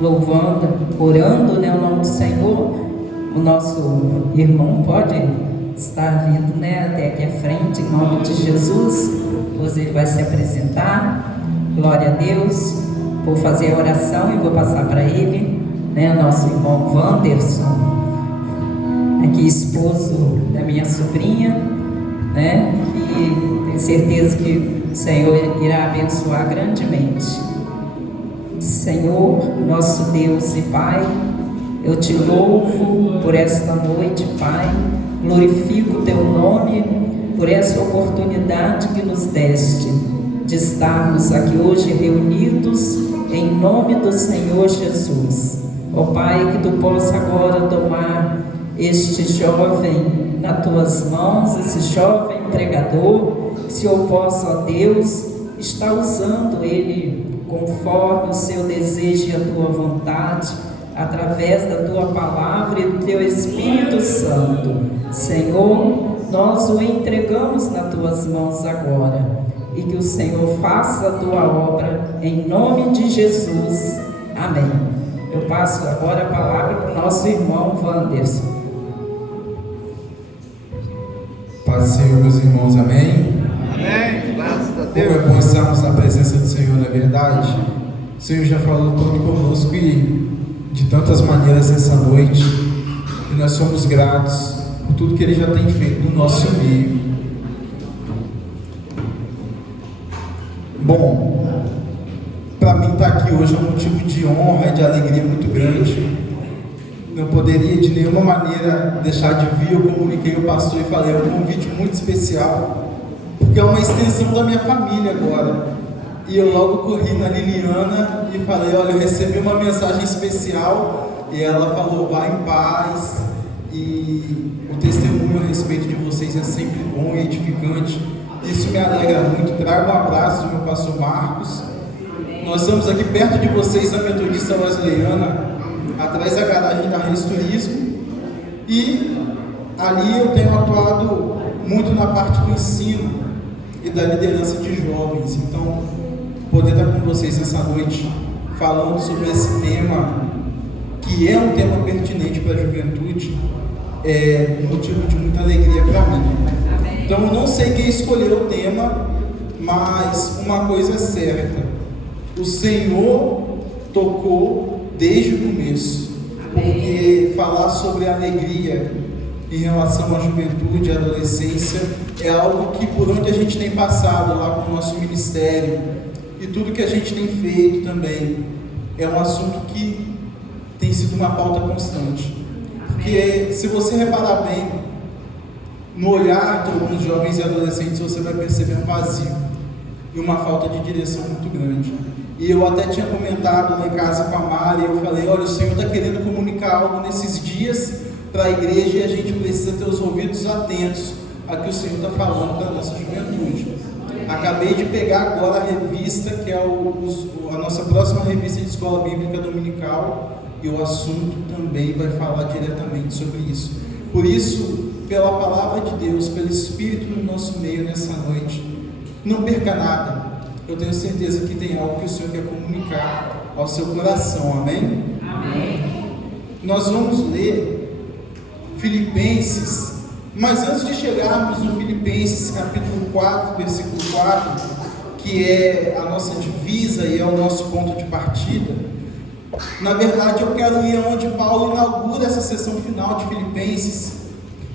louvando, orando, né, o nome do Senhor, o nosso irmão pode estar vindo, né, até aqui à frente, em nome de Jesus, pois ele vai se apresentar. Glória a Deus. Vou fazer a oração e vou passar para ele, né, nosso irmão Wanderson, aqui esposo da minha sobrinha, né, e tenho certeza que o Senhor irá abençoar grandemente. Senhor, nosso Deus e Pai, eu te louvo por esta noite, Pai, glorifico o teu nome por essa oportunidade que nos deste de estarmos aqui hoje reunidos em nome do Senhor Jesus. Ó Pai, que tu possa agora tomar este jovem nas tuas mãos, esse jovem pregador, que o Senhor possa, ó Deus, estar usando ele conforme o seu desejo e a tua vontade, através da tua palavra e do teu Espírito Santo. Senhor, nós o entregamos nas tuas mãos agora, e que o Senhor faça a tua obra em nome de Jesus. Amém. Eu passo agora a palavra para o nosso irmão Wanderson. Paz do Senhor, meus irmãos, amém? Amém, graças a Deus. Como é bom estarmos na presença do Senhor, não é verdade? O Senhor já falou tanto conosco e de tantas maneiras essa noite, e nós somos gratos por tudo que Ele já tem feito no nosso meio. Bom, para mim estar aqui hoje é um motivo de honra e de alegria muito grande. Não poderia de nenhuma maneira deixar de vir. Eu comuniquei ao pastor e falei, é um convite muito especial, porque é uma extensão da minha família agora. E eu logo corri na Liliana e falei, olha, eu recebi uma mensagem especial, e ela falou, vá em paz, e o testemunho a respeito de vocês é sempre bom e edificante. Isso me alegra muito. Trago um abraço do meu pastor Marcos. Nós estamos aqui perto de vocês na Metodista Wesleyana, atrás da garagem da Reis Turismo, e ali eu tenho atuado muito na parte do ensino e da liderança de jovens. Então, poder estar com vocês essa noite falando sobre esse tema, que é um tema pertinente para a juventude, é motivo de muita alegria para mim. Então, eu não sei quem escolheu o tema, mas uma coisa é certa: o Senhor tocou desde o começo, porque falar sobre alegria em relação à juventude e à adolescência é algo que, por onde a gente tem passado lá com o nosso ministério e tudo que a gente tem feito também, é um assunto que tem sido uma pauta constante. Porque se você reparar bem no olhar de alguns jovens e adolescentes, você vai perceber um vazio e uma falta de direção muito grande. E eu até tinha comentado lá em casa com a Mari, eu falei, olha, o Senhor está querendo comunicar algo nesses dias para a igreja, e a gente precisa ter os ouvidos atentos a que o Senhor está falando para a nossa juventude. Acabei de pegar agora a revista, que é a nossa próxima revista de escola bíblica dominical, e o assunto também vai falar diretamente sobre isso. Por isso, pela palavra de Deus, pelo Espírito no nosso meio nessa noite, não perca nada. Eu tenho certeza que tem algo que o Senhor quer comunicar ao seu coração, amém? Amém. Nós vamos ler Filipenses, mas antes de chegarmos no Filipenses capítulo 4, versículo 4, que é a nossa divisa e é o nosso ponto de partida, na verdade eu quero ir onde Paulo inaugura essa sessão final de Filipenses,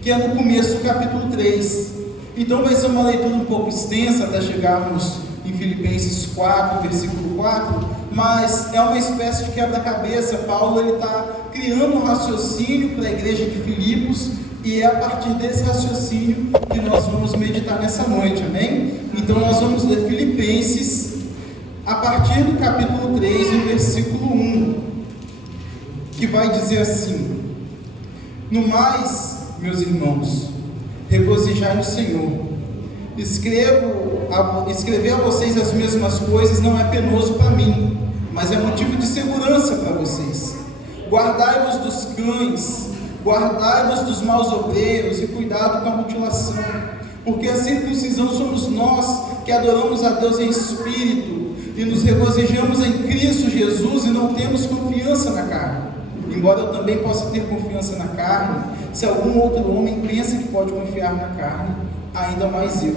que é no começo do capítulo 3. Então vai ser uma leitura um pouco extensa até chegarmos em Filipenses 4, versículo 4, mas é uma espécie de quebra-cabeça. Paulo está criando um raciocínio para a igreja de Filipos, e é a partir desse raciocínio que nós vamos meditar nessa noite, amém? Então nós vamos ler Filipenses a partir do capítulo 3, no versículo 1, que vai dizer assim: no mais, meus irmãos, regozijai no Senhor. Escrever a vocês as mesmas coisas não é penoso para mim, mas é motivo de segurança para vocês. Guardai-vos dos cães, guardai-vos dos maus obreiros, e cuidado com a mutilação, porque a circuncisão somos nós que adoramos a Deus em espírito, e nos regozijamos em Cristo Jesus e não temos confiança na carne. Embora eu também possa ter confiança na carne, se algum outro homem pensa que pode confiar na carne, ainda mais eu.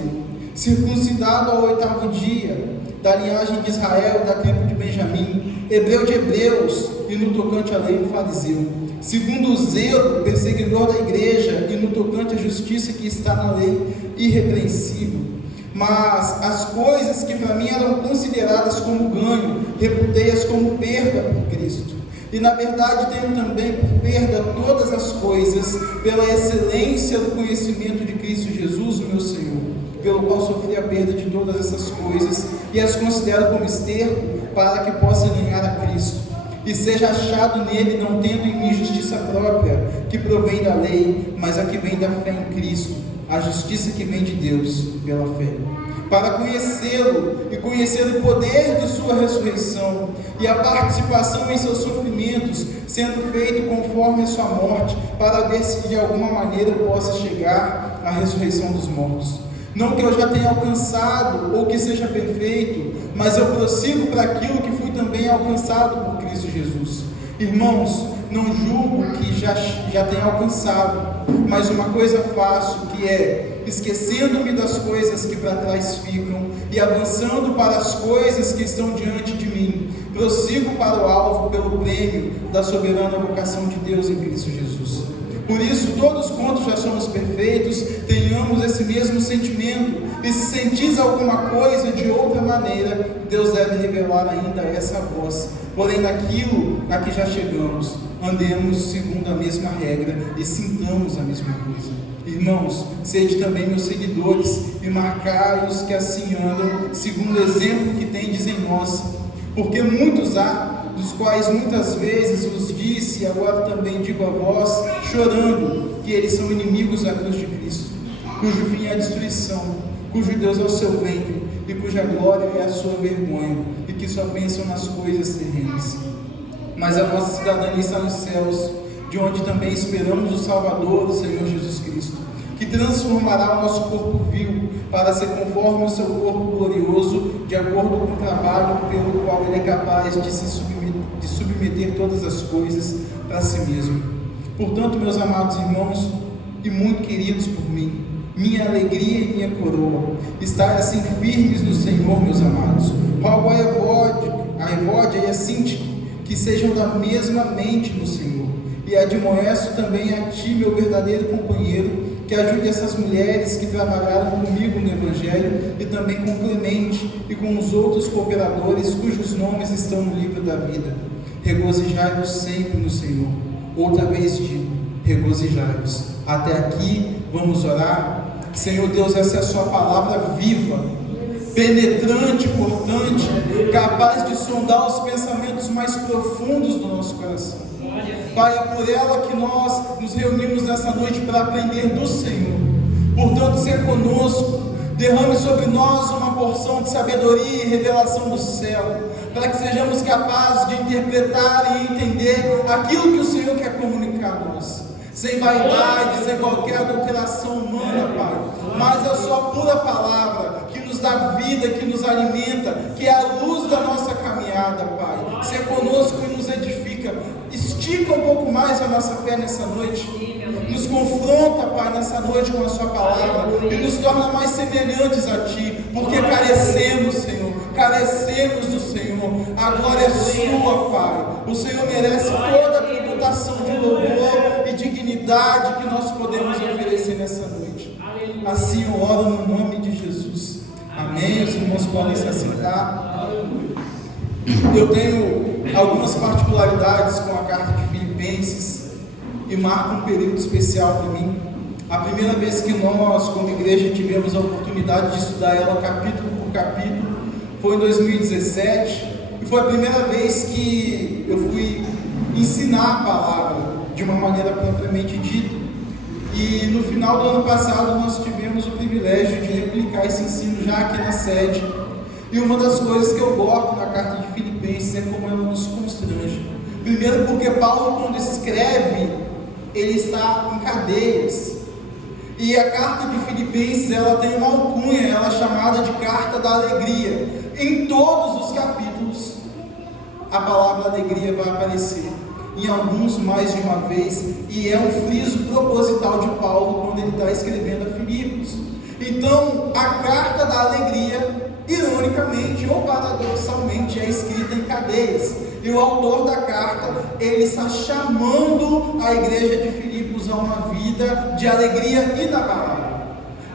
Circuncidado ao 8º dia, da linhagem de Israel e da tribo de Benjamim, hebreu de hebreus, e no tocante à lei, fariseu, segundo o zelo, perseguidor da igreja, e no tocante à justiça que está na lei, irrepreensível. Mas as coisas que para mim eram consideradas como ganho, reputei-as como perda por Cristo. E na verdade tenho também por perda todas as coisas, pela excelência do conhecimento de Cristo Jesus, o meu Senhor, pelo qual sofri a perda de todas essas coisas, e as considero como esterco, para que possa ganhar a Cristo, e seja achado nele, não tendo em mim justiça própria, que provém da lei, mas a que vem da fé em Cristo, a justiça que vem de Deus pela fé, para conhecê-lo e conhecer o poder de sua ressurreição e a participação em seus sofrimentos, sendo feito conforme a sua morte, para ver se de alguma maneira eu possa chegar à ressurreição dos mortos. Não que eu já tenha alcançado ou que seja perfeito, mas eu prossigo para aquilo que fui também alcançado por Cristo Jesus. Irmãos, não julgo que já tenha alcançado, mas uma coisa faço, que é, esquecendo-me das coisas que para trás ficam e avançando para as coisas que estão diante de mim, prossigo para o alvo pelo prêmio da soberana vocação de Deus em Cristo Jesus. Por isso, todos quantos já somos perfeitos, tenhamos esse mesmo sentimento, e se sentis alguma coisa de outra maneira, Deus deve revelar ainda essa a vós. Porém, naquilo a que já chegamos, andemos segundo a mesma regra e sintamos a mesma coisa. Irmãos, sede também meus seguidores, e marcai os que assim andam, segundo o exemplo que tendes em nós. Porque muitos há, dos quais muitas vezes vos disse, e agora também digo a vós, chorando, que eles são inimigos da cruz de Cristo, cujo fim é a destruição, cujo Deus é o seu ventre, e cuja glória é a sua vergonha, e que só pensam nas coisas terrenas. Mas a nossa cidadania está nos céus, de onde também esperamos o Salvador, o Senhor Jesus Cristo, que transformará o nosso corpo vil, para ser conforme o seu corpo glorioso, de acordo com o trabalho pelo qual ele é capaz de submeter todas as coisas para si mesmo. Portanto, meus amados irmãos, e muito queridos por mim, minha alegria e minha coroa, estai assim firmes no Senhor, meus amados. Rogo a Evódia e a Síntica, que sejam da mesma mente no Senhor, e admoesto também a ti, meu verdadeiro companheiro, que ajude essas mulheres que trabalharam comigo no Evangelho, e também com Clemente e com os outros cooperadores cujos nomes estão no livro da vida. Regozijai-vos sempre no Senhor. Outra vez digo, regozijai-vos. Até aqui, vamos orar. Senhor Deus, essa é a sua palavra viva, penetrante, cortante, capaz de sondar os pensamentos mais profundos do nosso coração. Pai, é por ela que nós nos reunimos nessa noite para aprender do Senhor. Portanto, seja conosco, derrame sobre nós uma porção de sabedoria e revelação do céu, para que sejamos capazes de interpretar e entender aquilo que o Senhor quer comunicar a nós, sem vaidade, sem qualquer adulteração humana, Pai, mas a sua pura palavra, que nos dá vida, que nos alimenta, que é a luz da nossa caminhada, Pai. Seja conosco e nos edifica. Estica um pouco mais a nossa fé nessa noite, nos confronta, Pai, nessa noite com a sua palavra, e nos torna mais semelhantes a Ti, porque carecemos, Senhor, carecemos do Senhor. A glória é sua, Pai. O Senhor merece toda a tributação de louvor e dignidade que nós podemos oferecer nessa noite. Assim eu oro no nome de Jesus. Amém. Os irmãos podem se assentar. Eu tenho algumas particularidades com a carta de Filipenses e marca um período especial para mim. A primeira vez que nós, como igreja, tivemos a oportunidade de estudar ela capítulo por capítulo foi em 2017, e foi a primeira vez que eu fui ensinar a palavra de uma maneira propriamente dita. E no final do ano passado nós tivemos o privilégio de replicar esse ensino já aqui na sede. E uma das coisas que eu gosto na carta de Filipenses é como ela nos constrange. Primeiro porque Paulo, quando escreve, ele está em cadeias. E a carta de Filipenses, ela tem uma alcunha, ela é chamada de carta da alegria. Em todos os capítulos a palavra alegria vai aparecer. Em alguns mais de uma vez, e é um friso proposital de Paulo quando ele está escrevendo a Filipos. Então, a carta da alegria, ironicamente ou paradoxalmente, é escrita em cadeias. E o autor da carta, ele está chamando a igreja de Filipos a uma vida de alegria inabalável.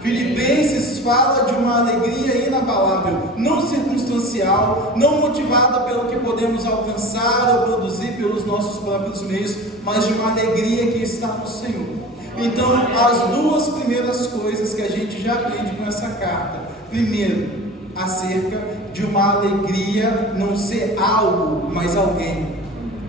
Filipenses fala de uma alegria inabalável, não circunstancial, não motivada pelo que podemos alcançar ou produzir pelos nossos próprios meios, mas de uma alegria que está no Senhor. Então, as duas primeiras coisas que a gente já aprende com essa carta: primeiro, acerca de uma alegria não ser algo, mas alguém.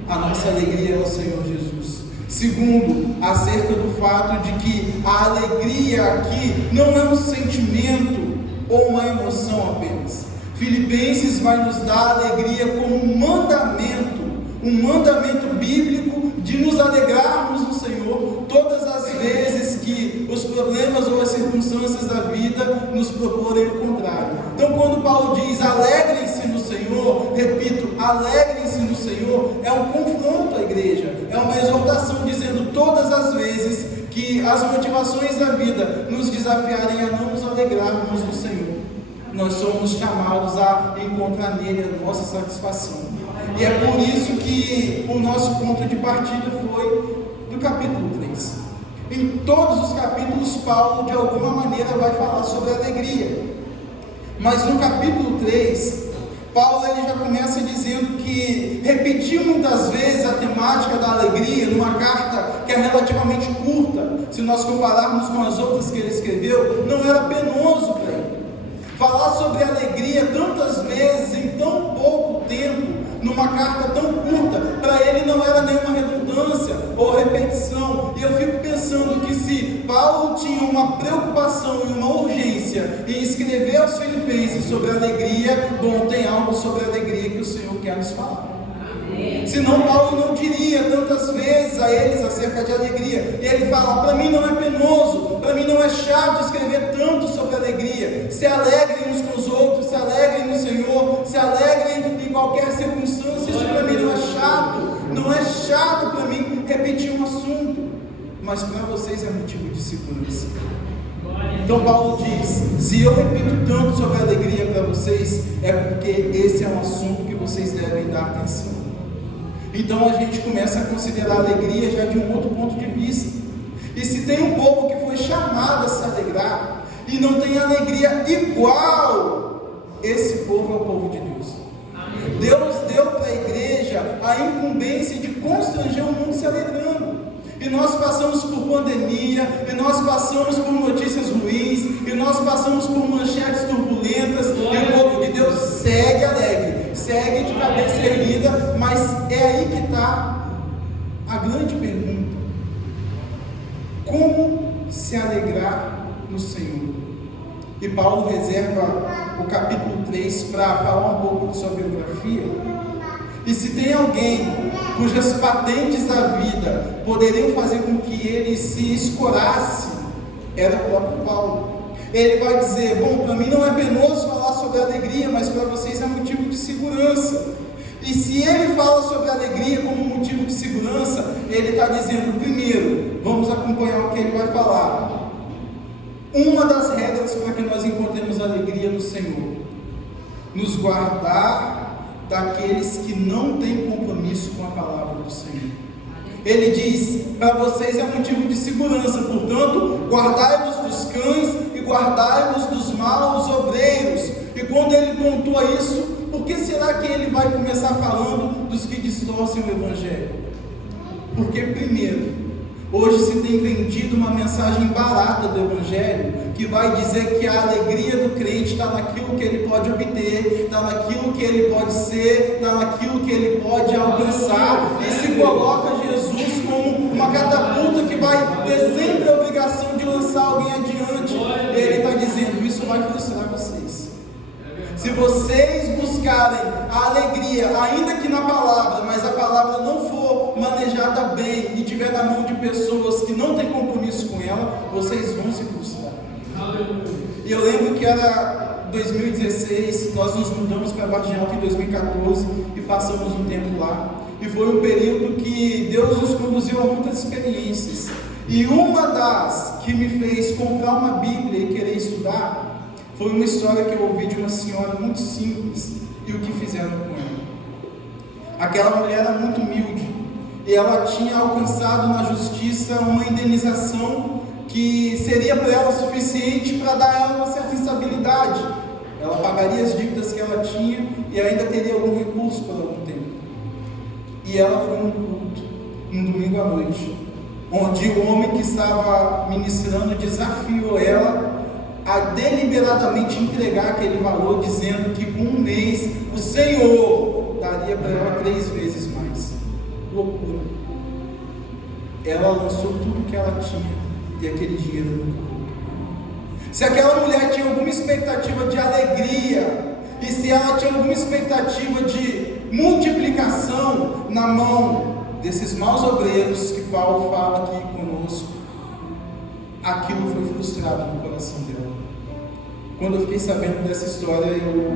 A nossa alegria é o Senhor Jesus. Segundo, acerca do fato de que a alegria aqui não é um sentimento ou uma emoção apenas. Filipenses vai nos dar a alegria como um mandamento bíblico de nos alegrarmos no Senhor todas as vezes que os problemas ou as circunstâncias da vida nos proporem o contrário. Então, quando Paulo diz alegrem-se no Senhor, repito, alegrem-se no Senhor, é um confronto à igreja, é uma exortação dizendo todas as vezes que as motivações da vida nos desafiarem a não nos alegrarmos no Senhor, nós somos chamados a encontrar nele a nossa satisfação. E é por isso que o nosso ponto de partida foi do capítulo 3. Em todos os capítulos, Paulo de alguma maneira vai falar sobre a alegria. Mas no capítulo 3, Paulo ele já começa dizendo que repetiu muitas vezes a temática da alegria numa carta que é relativamente curta. Se nós compararmos com as outras que ele escreveu, não era penoso para ele. Falar sobre alegria tantas vezes em tão pouco tempo, numa carta tão curta, para ele não era nenhuma redundância ou repetição. E eu fico pensando que se Paulo tinha uma preocupação e uma urgência em escrever aos Filipenses sobre alegria, bom, tem algo sobre alegria que o Senhor quer nos falar. Senão Paulo não diria tantas vezes a eles acerca de alegria. E ele fala: para mim não é penoso, para mim não é chato escrever tanto sobre alegria. Se alegrem uns com os outros, se alegrem no Senhor, se alegrem em qualquer circunstância. Isso para mim não é chato. Não é chato para mim repetir um assunto, mas para vocês é motivo de segurança. Então Paulo diz: se eu repito tanto sobre a alegria para vocês, é porque esse é um assunto que vocês devem dar atenção. Então a gente começa a considerar a alegria já de um outro ponto de vista. E se tem um povo que foi chamado a se alegrar e não tem alegria igual, esse povo é o povo de Deus. Deus deu para a igreja a incumbência de constranger o mundo se alegrando. E nós passamos por pandemia, e nós passamos por notícias ruins, e nós passamos por manchetes turbulentas, e o povo de Deus segue alegre, segue de cabeça erguida. Mas é aí que está a grande pergunta: como se alegrar no Senhor? E Paulo reserva o capítulo 3 para falar um pouco de sua biografia. E se tem alguém cujas patentes da vida poderiam fazer com que ele se escorasse, era o próprio Paulo. Ele vai dizer: bom, para mim não é penoso falar sobre alegria, mas para vocês é motivo de segurança. E se ele fala sobre alegria como motivo de segurança, ele está dizendo: primeiro, vamos acompanhar o que ele vai falar. Uma das regras para que nós encontremos alegria no Senhor: nos guardar daqueles que não têm compromisso com a palavra do Senhor. Ele diz: para vocês é motivo de segurança, portanto, guardai-vos dos cães e guardai-vos dos maus obreiros. E quando ele pontua isso, por que será que ele vai começar falando dos que distorcem o Evangelho? Porque, primeiro, hoje se tem vendido uma mensagem barata do Evangelho, que vai dizer que a alegria do crente está naquilo que ele pode obter, está naquilo que ele pode ser, está naquilo que ele pode alcançar, e se coloca Jesus como uma catapulta que vai ter sempre a obrigação de lançar alguém adiante. E ele está dizendo: isso vai frustrar vocês. Se vocês buscarem a alegria, ainda que na palavra, mas a palavra não for manejada bem e tiver na mão de pessoas que não têm compromisso com ela, vocês vão se frustrar. E eu lembro que era 2016, nós nos mudamos para Vargem Alta em 2014 e passamos um tempo lá. E foi um período que Deus nos conduziu a muitas experiências. E uma das que me fez comprar uma Bíblia e querer estudar foi uma história que eu ouvi de uma senhora muito simples e o que fizeram com ela. Aquela mulher era muito humilde e ela tinha alcançado na justiça uma indenização que seria para ela suficiente para dar a ela uma certa estabilidade. Ela pagaria as dívidas que ela tinha e ainda teria algum recurso por algum tempo. E ela foi num culto, um domingo à noite, onde o homem que estava ministrando desafiou ela a deliberadamente entregar aquele valor, dizendo que com um mês o Senhor daria para ela 3 vezes mais. Loucura. Ela lançou tudo que ela tinha e aquele dinheiro no culto. Se aquela mulher tinha alguma expectativa de alegria, e se ela tinha alguma expectativa de multiplicação na mão desses maus obreiros que Paulo fala aqui conosco, aquilo foi frustrado no coração dela. Quando eu fiquei sabendo dessa história, eu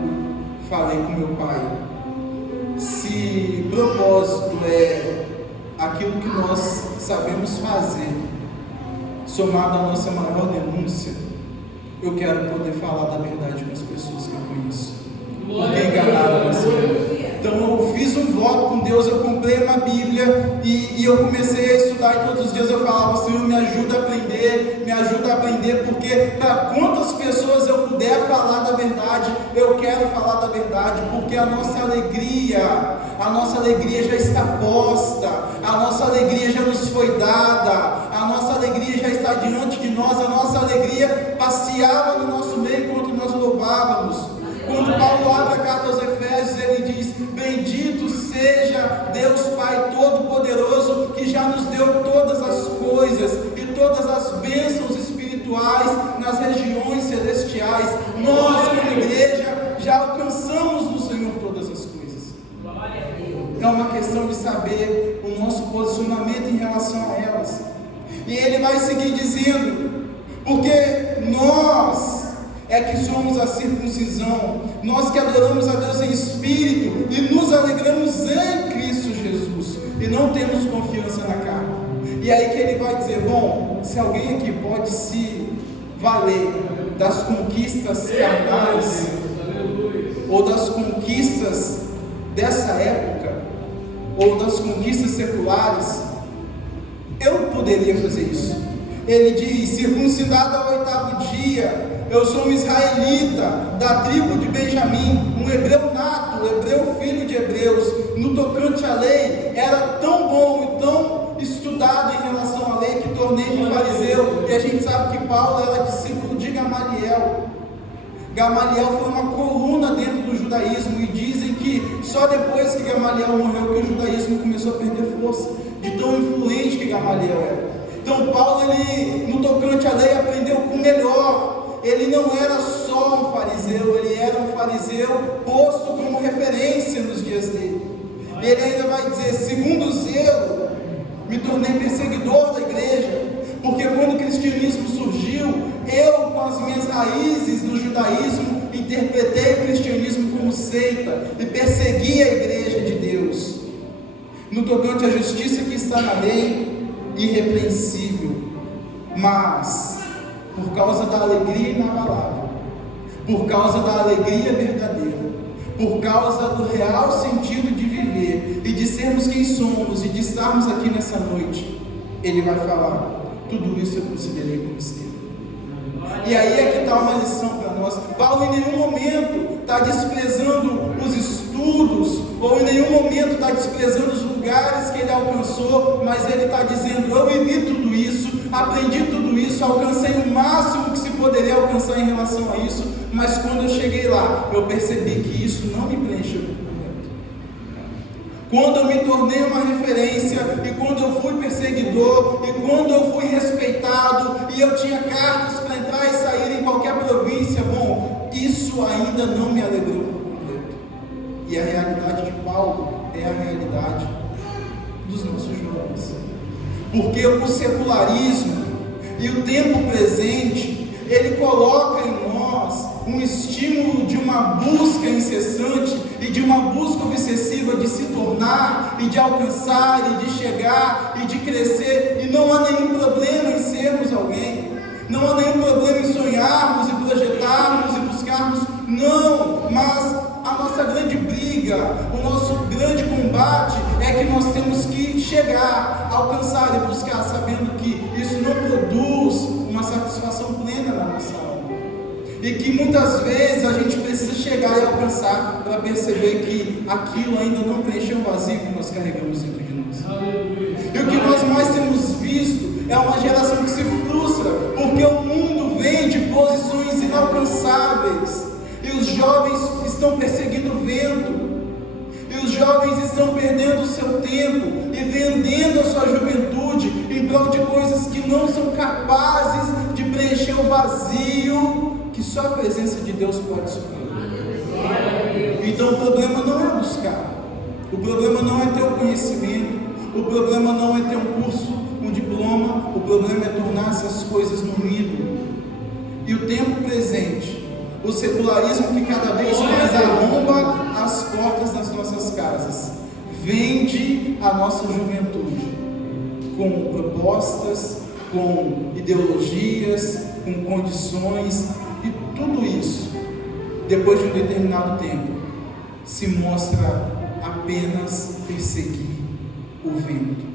falei com meu pai: se propósito é aquilo que nós sabemos fazer, somado à nossa maior denúncia, eu quero poder falar da verdade com as pessoas que eu conheço, porque enganaram assim. Então eu fiz um voto com Deus, eu comprei uma Bíblia e eu comecei a estudar, e todos os dias eu falava: Senhor, me ajuda a aprender, porque para quantas pessoas eu puder falar da verdade, eu quero falar da verdade, porque a nossa alegria já está posta, a nossa alegria já nos foi dada, a nossa alegria já está diante de nós, a nossa alegria passeava no nosso meio enquanto nós louvávamos. Quando Paulo abre a carta aos Efésios, ele diz: bendito seja Deus Pai Todo-Poderoso, que já nos deu todas as coisas e todas as bênçãos espirituais nas regiões celestiais. Nós, como igreja, já alcançamos no Senhor todas as coisas. É uma questão de saber o nosso posicionamento em relação a elas. E ele vai seguir dizendo: porque nós é que somos a circuncisão, nós que adoramos a Deus em espírito e nos alegramos em Cristo Jesus, e não temos confiança na carne. E aí que ele vai dizer: bom, se alguém aqui pode se valer das conquistas carnais, ou das conquistas dessa época, ou das conquistas seculares, eu poderia fazer isso. Ele diz: circuncidado ao 8º dia, eu sou um israelita da tribo de Benjamim, um hebreu nato, hebreu filho de hebreus. No tocante à lei, era tão bom e tão estudado em relação à lei que tornei-me fariseu. E a gente sabe que Paulo era discípulo de Gamaliel. Gamaliel foi uma coluna dentro do judaísmo, e dizem que só depois que Gamaliel morreu que o judaísmo começou a perder força, de tão influente que Gamaliel era. Então Paulo, ele, no tocante à lei, aprendeu com o melhor. Ele não era só um fariseu, ele era um fariseu posto como referência nos dias dele. Ele ainda vai dizer: segundo o zelo, me tornei perseguidor da igreja, porque quando o cristianismo surgiu, eu, com as minhas raízes no judaísmo, interpretei o cristianismo como seita e persegui a igreja de Deus. No tocante à justiça que está na lei, irrepreensível, mas por causa da alegria inabalável, por causa da alegria verdadeira, por causa do real sentido de viver e de sermos quem somos e de estarmos aqui nessa noite, ele vai falar: tudo isso eu considerei como esteira. E aí é que está uma lição para nós. Paulo em nenhum momento está desprezando os estudos, ou em nenhum momento está desprezando os lugares que ele alcançou, mas ele está dizendo: eu vivi tudo isso, aprendi tudo isso, alcancei o máximo que se poderia alcançar em relação a isso, mas quando eu cheguei lá, eu percebi que isso não me preencheu por completo. Quando eu me tornei uma referência, e quando eu fui perseguidor, e quando eu fui respeitado, e eu tinha cartas para entrar e sair em qualquer província, bom, isso ainda não me alegrou por completo. E a realidade de Paulo é a realidade dos nossos jovens. Porque o secularismo e o tempo presente, ele coloca em nós um estímulo de uma busca incessante e de uma busca obsessiva de se tornar e de alcançar e de chegar e de crescer, e não há nenhum problema em sermos alguém, não há nenhum problema em sonharmos e projetarmos e buscarmos, não, mas a nossa grande briga, o nosso grande combate é que nós temos que chegar, alcançar e buscar, sabendo que isso não produz uma satisfação plena na nossa alma, e que muitas vezes a gente precisa chegar e alcançar para perceber que aquilo ainda não preencheu o vazio que nós carregamos dentro de nós. E o que nós mais temos visto é uma geração que se frustra, porque o mundo vem de posições inalcançáveis, e os jovens estão perseguindo o vento, e os jovens estão perdendo o seu tempo e vendendo a sua juventude em prol de coisas que não são capazes de preencher o vazio que só a presença de Deus pode suprir. Então o problema não é buscar, o problema não é ter o conhecimento, o problema não é ter um curso, um diploma, o problema é tornar essas coisas no ídolo. E o tempo presente, o secularismo que cada vez mais arromba as portas das nossas casas, vende a nossa juventude com propostas, com ideologias, com condições, e tudo isso, depois de um determinado tempo, se mostra apenas perseguir o vento.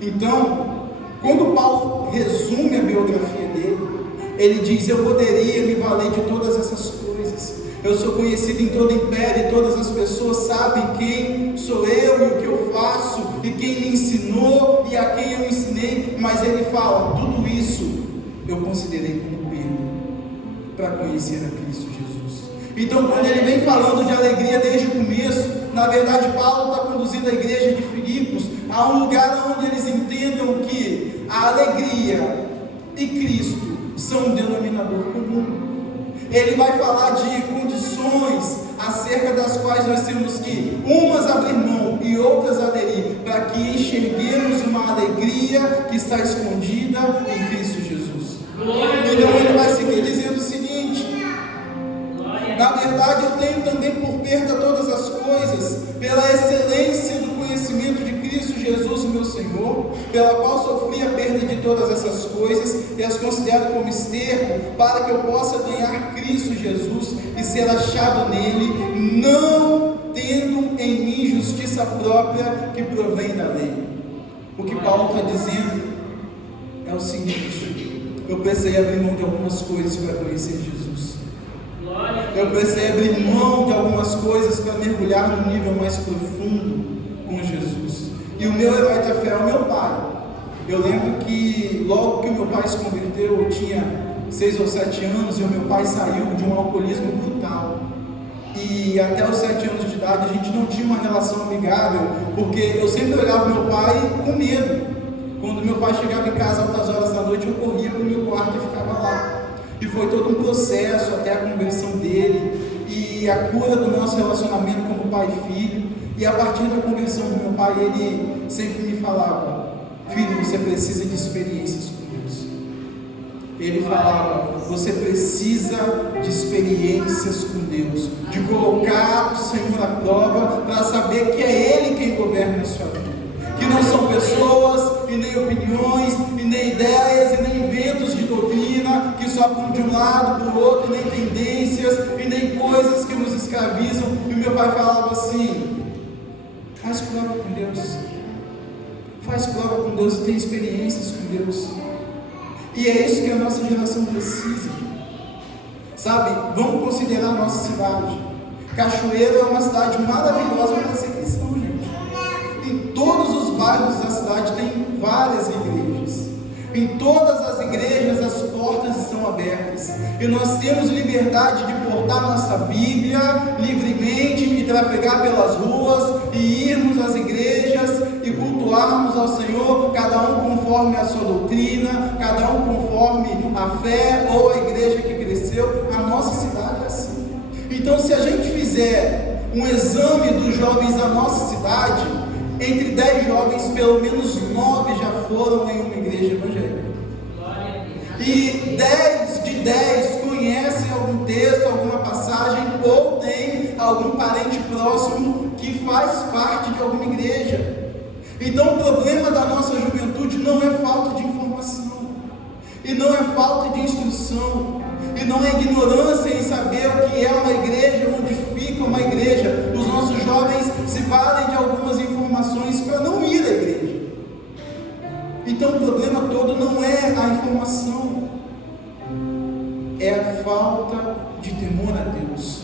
Então, quando Paulo resume a biografia dele, ele diz: eu poderia me valer de todas essas coisas, eu sou conhecido em todo império, e todas as pessoas sabem quem sou eu e o que eu faço, e quem me ensinou e a quem eu ensinei. Mas ele fala: tudo isso eu considerei como perda para conhecer a Cristo Jesus. Então, quando ele vem falando de alegria desde o começo, na verdade Paulo está conduzindo a igreja de Filipos a um lugar onde eles entendam que a alegria e Cristo são um denominador comum. Ele vai falar de condições acerca das quais nós temos que umas abrir mão e outras aderir, para que enxerguemos uma alegria que está escondida em Cristo Jesus. Então ele vai seguir dizendo o seguinte: na verdade eu tenho também por perda todas as coisas, pela excelência do conhecimento de Cristo Jesus, meu Senhor, pela qual sofri a perda de todas essas coisas e as considero como esterco, para que eu possa ganhar Cristo Jesus e ser achado nele, não tendo em mim justiça própria que provém da lei. O que Paulo está dizendo é o seguinte: eu precisei abrir mão de algumas coisas para conhecer Jesus. Eu precisei abrir mão de algumas coisas para mergulhar no nível mais profundo com Jesus. E o meu herói da fé é o meu pai. Eu lembro que logo que o meu pai se converteu, eu tinha 6 ou 7 anos, e o meu pai saiu de um alcoolismo brutal. E até os 7 anos de idade a gente não tinha uma relação amigável, porque eu sempre olhava meu pai com medo. Quando meu pai chegava em casa altas horas da noite, eu corria para o meu quarto e ficava lá. E foi todo um processo até a conversão dele e a cura do nosso relacionamento como pai e filho. E a partir da conversão do meu pai, ele sempre me falava: filho, você precisa de experiências com Deus. Ele falava: você precisa de experiências com Deus, de colocar o Senhor à prova, para saber que é Ele quem governa a sua vida, que não são pessoas, e nem opiniões, e nem ideias, e nem inventos de doutrina, que só vão de um lado para o outro, nem tendências, e nem coisas que nos escravizam. E meu pai falava assim: faz prova com Deus, faz prova com Deus, tem experiências com Deus. E é isso que a nossa geração precisa, sabe? Vamos considerar a nossa cidade. Cachoeiro é uma cidade maravilhosa para ser cristão, gente. Em todos os bairros da cidade tem várias igrejas. Em todas as igrejas as portas estão abertas, e nós temos liberdade de portar nossa Bíblia livremente e trafegar pelas ruas e irmos às igrejas e cultuarmos ao Senhor, cada um conforme a sua doutrina, cada um conforme a fé ou a igreja que cresceu. A nossa cidade é assim. Então, se a gente fizer um exame dos jovens da nossa cidade, entre 10 jovens, pelo menos 9 já foram em uma igreja evangélica. E 10 de 10 conhecem conhecem algum texto, alguma passagem, ou tem algum parente próximo que faz parte de alguma igreja. Então o problema da nossa juventude não é falta de informação, e não é falta de instrução, e não é ignorância em saber o que é uma igreja, onde fica uma igreja. Os nossos jovens se valem de algumas informações para não ir à igreja. Então o problema todo não é a informação, é a falta de temor a Deus,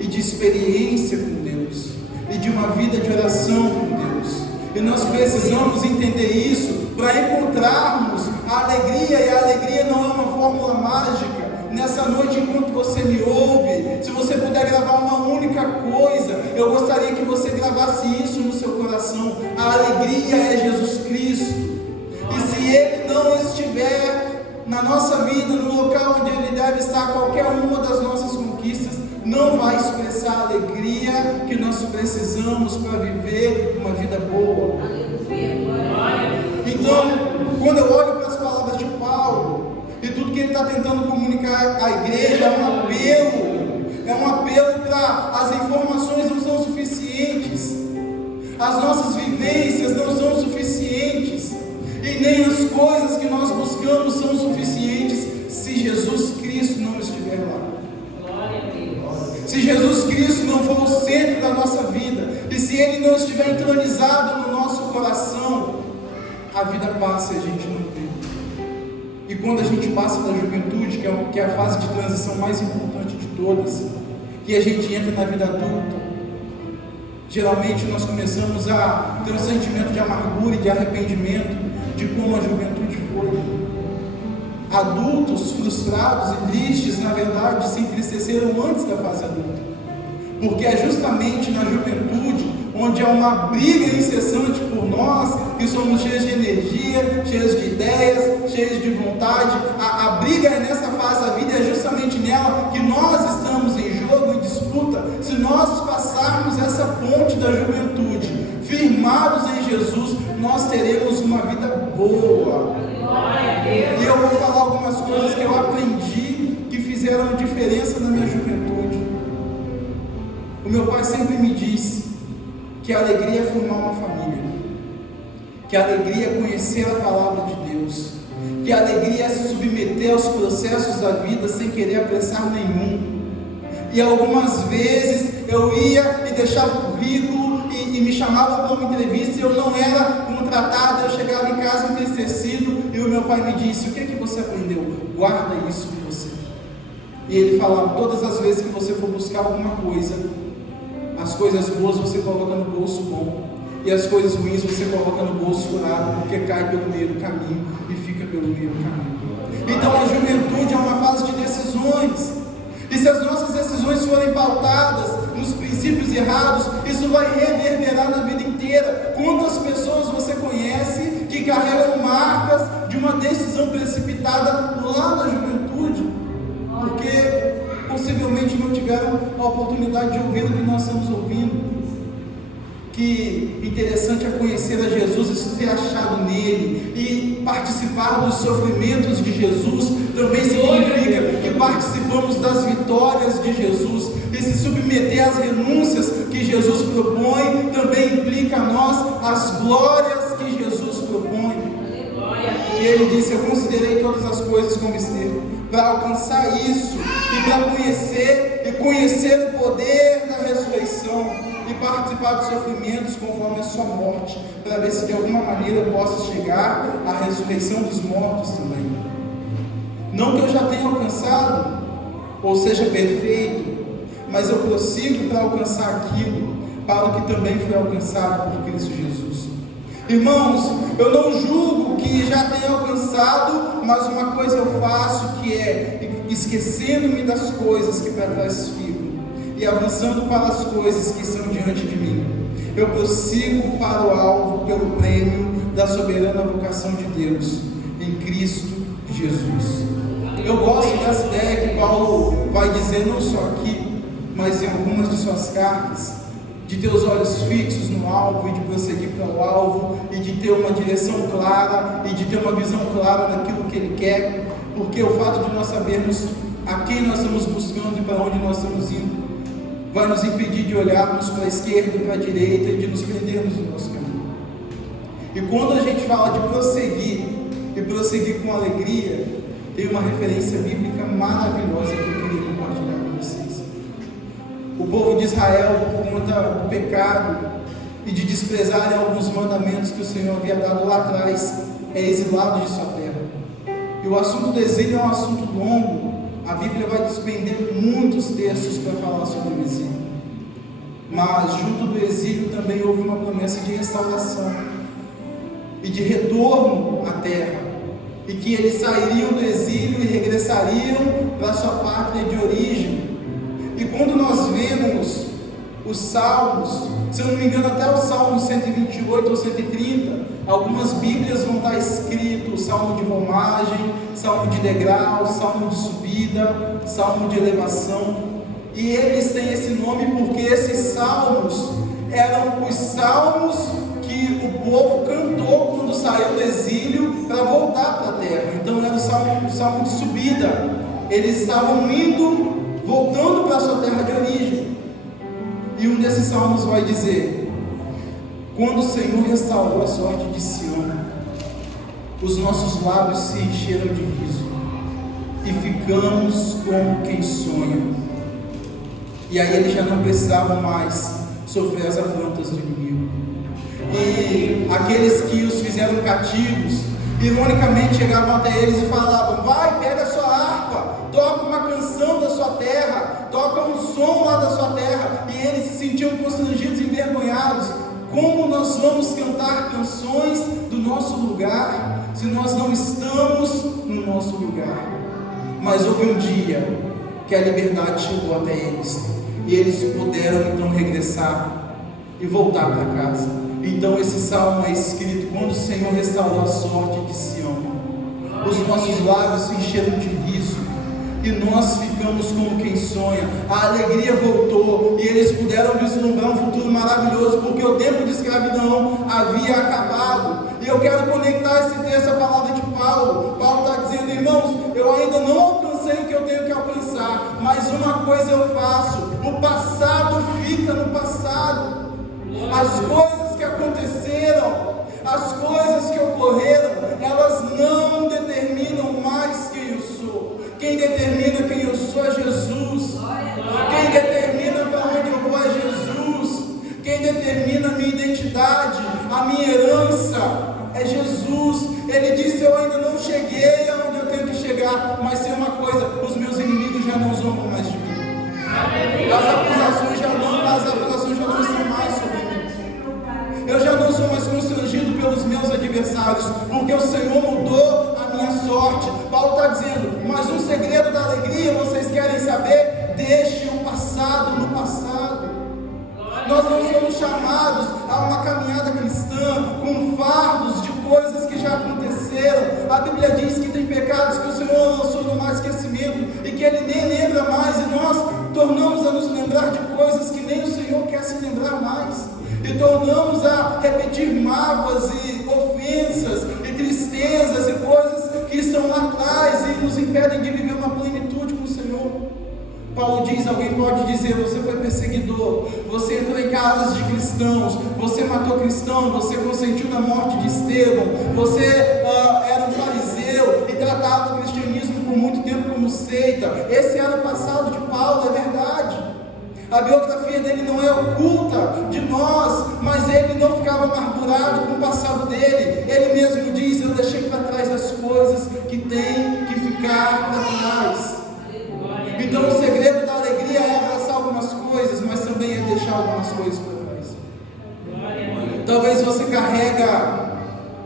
e de experiência com Deus, e de uma vida de oração com Deus. E nós precisamos entender isso para encontrarmos a alegria, e a alegria não é uma fórmula mágica. Nessa noite, enquanto você me ouve, se você puder gravar uma única coisa, eu gostaria que você gravasse isso no seu coração. A alegria é Jesus Cristo, e se Ele não estiver na nossa vida, no local onde Ele deve estar, qualquer uma das nossas conquistas não vai expressar a alegria que nós precisamos para viver uma vida boa. Então, quando eu olho para as palavras de Paulo e tudo que ele está tentando comunicar à igreja, é um apelo para as informações não são suficientes, as nossas vivências não são suficientes, e nem as coisas que nós buscamos são suficientes se Jesus Cristo não estiver lá. Se Jesus Cristo não for o centro da nossa vida, e se Ele não estiver entronizado no nosso coração, a vida passa e a gente não vê. E quando a gente passa da juventude, que é a fase de transição mais importante de todas, e a gente entra na vida adulta, geralmente nós começamos a ter um sentimento de amargura e de arrependimento de como a juventude foi. Adultos frustrados e tristes, na verdade, se entristeceram antes da fase adulta, porque é justamente na juventude onde há uma briga incessante por nós, que somos cheios de energia, cheios de ideias, cheios de vontade. A briga é nessa fase da vida, é justamente nela que nós estamos em jogo, em disputa. Se nós passarmos essa ponte da juventude, firmados em Jesus, nós teremos uma vida boa. E eu vou falar algumas coisas que eu aprendi que fizeram diferença na minha juventude. O meu pai sempre me disse que a alegria é formar uma família, que a alegria é conhecer a palavra de Deus, que a alegria é se submeter aos processos da vida sem querer apressar nenhum. E algumas vezes eu ia e deixava o currículo e me chamavam para uma entrevista e eu não era contratado. Eu chegava em casa entristecido e o meu pai me disse: o que é que você aprendeu? Guarda isso com você. E ele falava: todas as vezes que você for buscar alguma coisa, as coisas boas você coloca no bolso bom, e as coisas ruins você coloca no bolso furado, porque cai pelo meio do caminho e fica pelo meio do caminho. Então a juventude é uma fase de decisões, e se as nossas decisões forem pautadas nos princípios errados, isso vai reverberar na vida inteira. Quantas pessoas você conhece que carregam marcas de uma decisão precipitada lá na juventude, porque possivelmente não tiveram a oportunidade de ouvir o que nós estamos ouvindo? Que interessante é conhecer a Jesus e ser achado nele, e participar dos sofrimentos de Jesus também significa que participamos das vitórias de Jesus, e se submeter às renúncias que Jesus propõe também implica a nós as glórias que Jesus propõe. E ele disse: eu considerei todas as coisas como esterco para alcançar isso, e para conhecer o poder da ressurreição, e participar dos sofrimentos conforme a sua morte, para ver se de alguma maneira eu possa chegar à ressurreição dos mortos também. Não que eu já tenha alcançado, ou seja perfeito, mas eu prossigo para alcançar aquilo para o que também foi alcançado por Cristo Jesus. Irmãos, eu não julgo que já tenha alcançado, mas uma coisa eu faço, que é esquecendo-me das coisas que para trás ficam e avançando para as coisas que são diante de mim, eu prossigo para o alvo pelo prêmio da soberana vocação de Deus em Cristo Jesus. Eu gosto dessa ideia que Paulo vai dizer não só aqui, mas em algumas de suas cartas, de ter os olhos fixos no alvo e de prosseguir para o alvo, e de ter uma direção clara e de ter uma visão clara daquilo que ele quer, porque o fato de nós sabermos a quem nós estamos buscando e para onde nós estamos indo, vai nos impedir de olharmos para a esquerda e para a direita e de nos perdermos no nosso caminho. E quando a gente fala de prosseguir, e prosseguir com alegria, tem uma referência bíblica maravilhosa que eu queria compartilhar com vocês. O povo de Israel, por conta do pecado e de desprezarem alguns mandamentos que o Senhor havia dado lá atrás, é exilado de sua terra. E o assunto do exílio é um assunto longo. A Bíblia vai despender muitos textos para falar sobre o exílio. Mas junto do exílio também houve uma promessa de restauração e de retorno à terra, e que eles sairiam do exílio e regressariam para a sua pátria de origem. E quando nós vemos os salmos, se eu não me engano até o salmo 128 ou 130, algumas bíblias vão estar escrito salmo de romagem, salmo de degrau, salmo de subida, salmo de elevação, e eles têm esse nome porque esses salmos eram os salmos que o povo cantou quando saiu do exílio para voltar para a terra. Então era o salmo de subida. Eles estavam voltando para a sua terra de origem. E um desses salmos vai dizer: quando o Senhor restaurou a sorte de Sião, os nossos lábios se encheram de riso, e ficamos como quem sonha. E aí eles já não precisavam mais sofrer as afrontas do inimigo. E aqueles que os fizeram cativos, ironicamente chegavam até eles e falavam: vai, pega a sua harpa, toca uma canção da sua terra, toca um som lá da sua terra. E eles se sentiam constrangidos e envergonhados. Como nós vamos cantar canções do nosso lugar, se nós não estamos no nosso lugar? Mas houve um dia que a liberdade chegou até eles, e eles puderam então regressar e voltar para casa. Então esse salmo é escrito quando o Senhor restaurou a sorte de Sião. Os nossos lábios se encheram de riso, e nós ficamos como quem sonha. A alegria voltou, e eles puderam vislumbrar um futuro maravilhoso, porque o tempo de escravidão havia acabado. E eu quero conectar esse texto à palavra de Paulo. Paulo está dizendo: irmãos, eu ainda não alcancei o que eu tenho que alcançar, mas uma coisa eu faço: o passado fica no passado. As coisas que aconteceram, as coisas que ocorreram, elas não determinam mais quem eu sou. Quem determina quem eu sou é Jesus. Quem determina para onde eu vou é Jesus. Quem determina a minha identidade, a minha herança, é Jesus. Ele disse: eu ainda não cheguei aonde eu tenho que chegar, mas tem uma coisa: os meus inimigos já não zombam mais de mim. As acusações já não estão mais sobre mim. Eu já não sou mais constrangido pelos meus adversários, porque o Senhor mudou a minha sorte. Paulo está dizendo: mas um segredo da alegria, vocês querem saber? Deixe o passado no passado. Nós não somos chamados a uma caminhada cristã com fardos de coisas que já aconteceram. A Bíblia diz que tem pecados que o Senhor lançou no mar esquecimento e que Ele nem lembra mais, e nós tornamos a nos lembrar de coisas que nem o Senhor quer se lembrar mais, e tornamos a repetir mágoas e ofensas e tristezas e coisas que estão lá atrás e nos impedem de viver uma plenitude com o Senhor. Paulo diz: alguém pode dizer, você foi perseguidor, você entrou em casas de cristãos, você matou cristão, você consentiu na morte de Estevão, você era um fariseu e tratava o cristianismo por muito tempo como seita. Esse era o passado de Paulo, é verdade. A biografia dele não é oculta de nós, mas ele não ficava amargurado com o passado dele. Ele mesmo diz: eu deixei para trás as coisas que tem que ficar para trás. Então o segredo da alegria é abraçar algumas coisas, mas também é deixar algumas coisas para trás. Talvez você carrega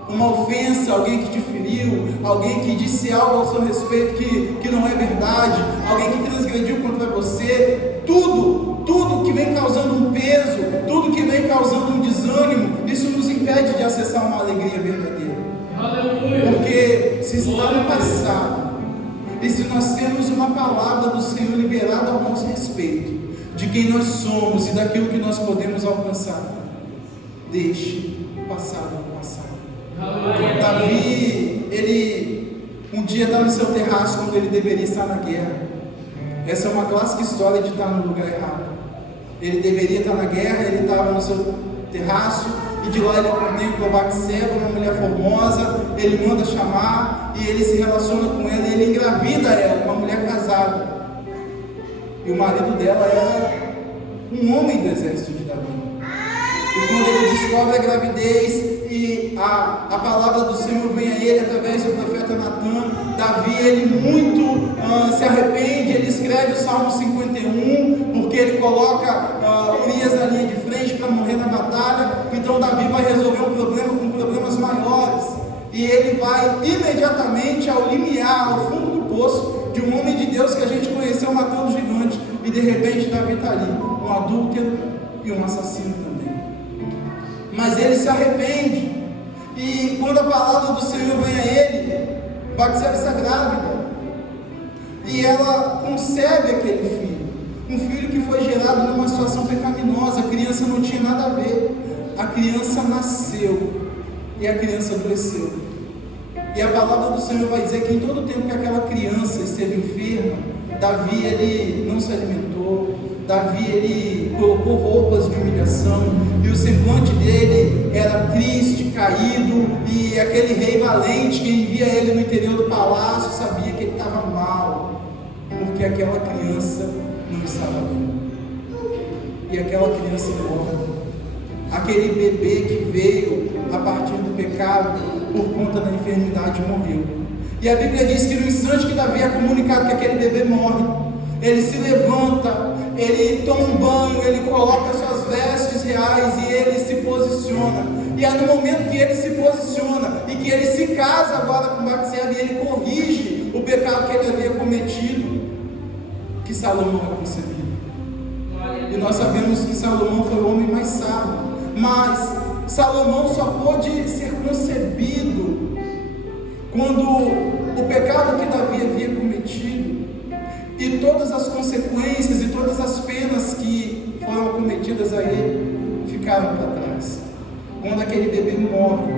uma ofensa, alguém que te feriu, alguém que disse algo ao seu respeito que não é verdade, alguém que transgrediu contra você. Tudo que vem causando um peso, tudo que vem causando um desânimo, isso nos impede de acessar uma alegria verdadeira. Porque se está no passado, e se nós temos uma palavra do Senhor liberada ao nosso respeito, de quem nós somos e daquilo que nós podemos alcançar, deixe o passado no passado. Davi, ele um dia está no seu terraço quando ele deveria estar na guerra. Essa é uma clássica história de estar no lugar errado. Ele deveria estar na guerra, ele estava no seu terraço, e de lá ele contempla Batseba, uma mulher formosa, ele manda chamar, e ele se relaciona com ela, e ele engravida ela, uma mulher casada. E o marido dela era um homem do exército de Davi. E quando ele descobre a gravidez e a palavra do Senhor vem a ele através do profeta Natan, Davi, ele muito se arrepende, ele escreve o Salmo 51, porque ele coloca Urias na linha de frente para morrer na batalha. Então Davi vai resolver um problema com problemas maiores, e ele vai imediatamente ao limiar, ao fundo do poço de um homem de Deus que a gente conheceu matando gigante, e de repente Davi está ali, um adúltero e um assassino também. Mas ele se arrepende, e quando a palavra do Senhor vem a ele, Batseba está grávida, e ela concebe aquele filho, um filho que foi gerado numa situação pecaminosa. A criança não tinha nada a ver, a criança nasceu, e a criança adoeceu, e a palavra do Senhor vai dizer que em todo o tempo que aquela criança esteve enferma, Davi, ele não se alimentou, Davi, ele colocou roupas de humilhação, e o semblante dele era triste, caído, e aquele rei valente que envia ele no interior do palácio sabia que ele estava mal, porque aquela criança não estava bem, e aquela criança morre. Aquele bebê que veio a partir do pecado, por conta da enfermidade, morreu. E a Bíblia diz que no instante que Davi é comunicado que aquele bebê morre, ele se levanta, ele toma um banho, ele coloca suas vestes reais e ele se posiciona. E é no momento que ele se posiciona e que ele se casa agora com Batseba, e ele corrige o pecado que ele havia cometido, que Salomão é concebido. E nós sabemos que Salomão foi o homem mais sábio, mas Salomão só pôde ser concebido quando o pecado que Davi havia cometido e todas as consequências e todas as penas que foram cometidas a ele ficaram para trás. Quando aquele bebê morre,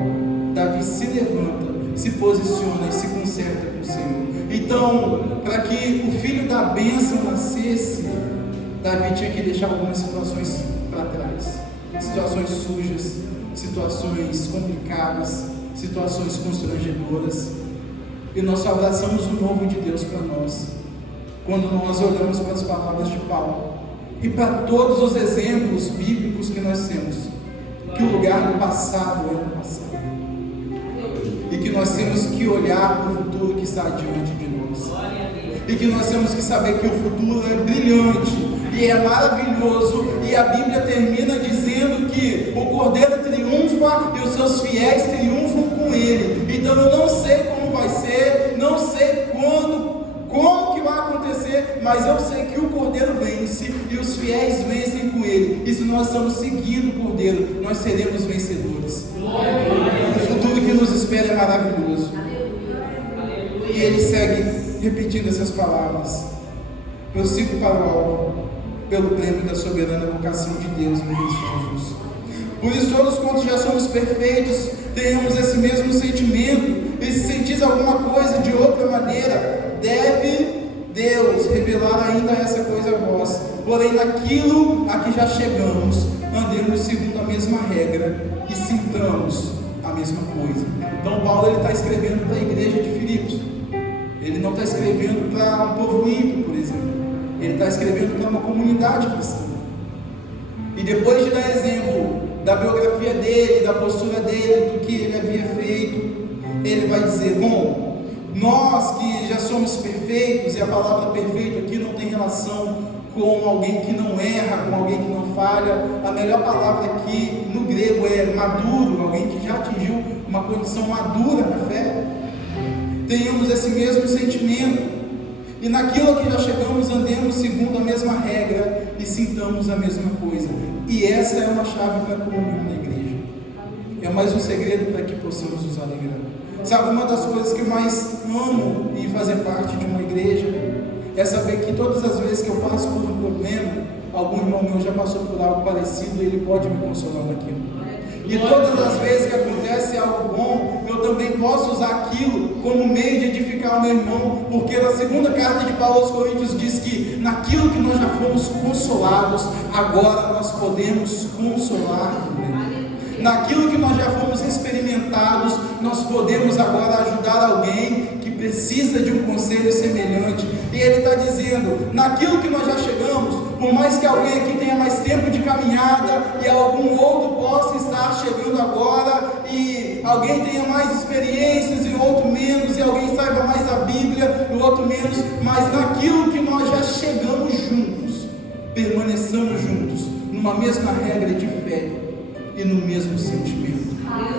Davi se levanta, se posiciona e se conserta com o Senhor. Então, para que o filho da bênção nascesse, Davi tinha que deixar algumas situações para trás, situações sujas, situações complicadas, situações constrangedoras. E nós só abraçamos o novo de Deus para nós quando nós olhamos para as palavras de Paulo e para todos os exemplos bíblicos que nós temos, que o lugar do passado é do passado, e que nós temos que olhar para o futuro que está diante de nós, e que nós temos que saber que o futuro é brilhante e é maravilhoso, e a Bíblia termina dizendo que o Cordeiro triunfa e os seus fiéis triunfam com ele. Então eu não sei como vai ser, não sei como que vai acontecer, mas eu sei que o Cordeiro vence e os fiéis vencem com ele, e se nós estamos seguindo o Cordeiro, nós seremos vencedores. O futuro que nos espera é maravilhoso. E ele segue repetindo essas palavras: prossigo para o alvo, pelo prêmio da soberana vocação de Deus em Cristo Jesus. Por isso, todos quantos já somos perfeitos, tenhamos esse mesmo sentimento, e se sentis alguma coisa de outra maneira, deve Deus revelar ainda essa coisa a vós. Porém, naquilo a que já chegamos, andemos segundo a mesma regra e sintamos a mesma coisa. Então Paulo está escrevendo para a igreja de Filipos, ele não está escrevendo para um povo ímpio, por exemplo, ele está escrevendo para uma comunidade cristã. E depois de dar exemplo da biografia dele, da postura dele, do que ele havia feito, ele vai dizer: bom, nós que já somos perfeitos, e a palavra perfeito aqui não tem relação com alguém que não erra, com alguém que não falha. A melhor palavra aqui no grego é maduro, alguém que já atingiu uma condição madura na fé. Tenhamos esse mesmo sentimento, e naquilo que já chegamos, andemos segundo a mesma regra e sintamos a mesma coisa. E essa é uma chave para a comunhão da igreja, é mais um segredo para que possamos nos alegrar. Sabe, uma das coisas que eu mais amo em fazer parte de uma igreja é saber que todas as vezes que eu passo por um problema, algum irmão meu já passou por algo parecido e ele pode me consolar naquilo. E todas as vezes que acontece algo bom, eu também posso usar aquilo como meio de edificação ficar, meu irmão, porque na segunda carta de Paulo aos Coríntios diz que naquilo que nós já fomos consolados, agora nós podemos consolar também. Naquilo que nós já fomos experimentados, nós podemos agora ajudar alguém que precisa de um conselho semelhante. E ele está dizendo, naquilo que nós já chegamos, por mais que alguém aqui tenha mais tempo de caminhada e algum outro possa estar chegando agora, e alguém tenha mais experiências e outro menos, e alguém saiba mais a Bíblia e o outro menos, mas naquilo que nós já chegamos juntos, permaneçamos juntos, numa mesma regra de fé e no mesmo sentimento,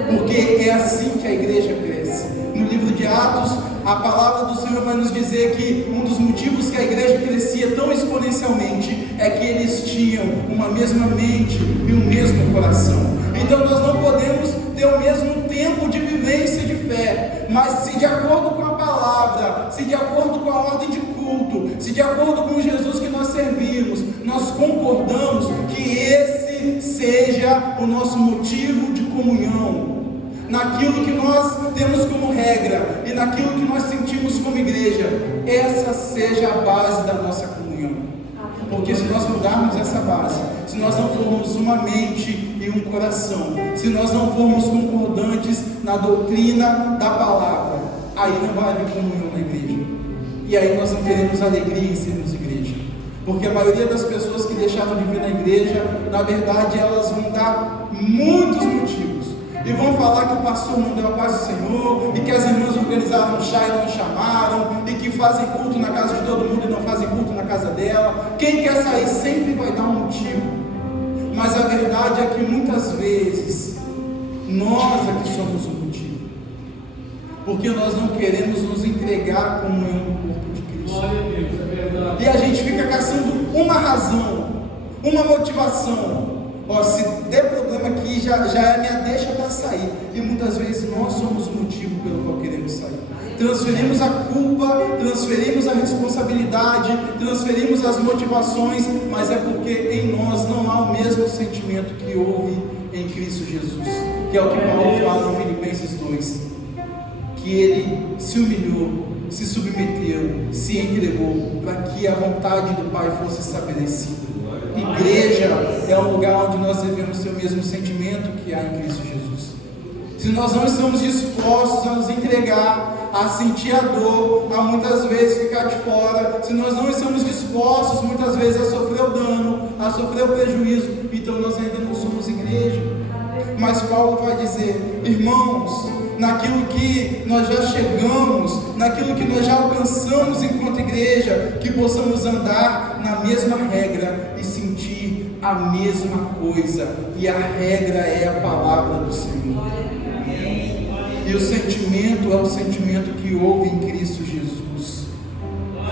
porque é assim que a igreja cresce. No livro de Atos, a palavra do Senhor vai nos dizer que um dos motivos que a igreja crescia tão exponencialmente é que eles tinham uma mesma mente e um mesmo coração. Então nós não podemos ter o mesmo tempo de vivência de fé, mas se de acordo com a palavra, se de acordo com a ordem de culto, se de acordo com o Jesus que nós servimos, nós concordamos que esse seja o nosso motivo de comunhão, naquilo que nós temos como regra e naquilo que nós sentimos como igreja, essa seja a base da nossa comunhão. Porque se nós mudarmos essa base, se nós não formos uma mente e um coração, se nós não formos concordantes na doutrina da palavra, aí não vai haver comunhão na igreja, e aí nós não teremos alegria em sermos igreja. Porque a maioria das pessoas que deixaram de vir na igreja, na verdade elas vão dar muitos motivos, e vão falar que o pastor não deu a paz do Senhor, e que as irmãs organizaram um chá e não chamaram, e que fazem culto na casa de todo mundo e não fazem culto na casa dela. Quem quer sair sempre vai dar um motivo, mas a verdade é que muitas vezes nós é que somos o motivo, porque nós não queremos nos entregar à comunhão do corpo de Cristo. E a gente fica caçando uma razão, uma motivação. Ó, se der problema aqui, já é minha deixa para sair. E muitas vezes nós somos o motivo pelo qual queremos sair. Transferimos a culpa, transferimos a responsabilidade, transferimos as motivações, mas é porque em nós não há o mesmo sentimento que houve em Cristo Jesus, que é o que Paulo fala em Filipenses 2, que ele se humilhou, se submeteu, se entregou, para que a vontade do Pai fosse estabelecida. Igreja é um lugar onde nós devemos ter o mesmo sentimento que há em Cristo Jesus. Se nós não estamos dispostos a nos entregar, a sentir a dor, a muitas vezes ficar de fora, se nós não estamos dispostos muitas vezes a sofrer o dano, a sofrer o prejuízo, então nós ainda não somos igreja. Mas Paulo vai dizer, irmãos, naquilo que nós já chegamos, naquilo que nós já alcançamos enquanto igreja, que possamos andar na mesma regra e sentir a mesma coisa, e a regra é a palavra do Senhor, e o sentimento é o sentimento que houve em Cristo Jesus.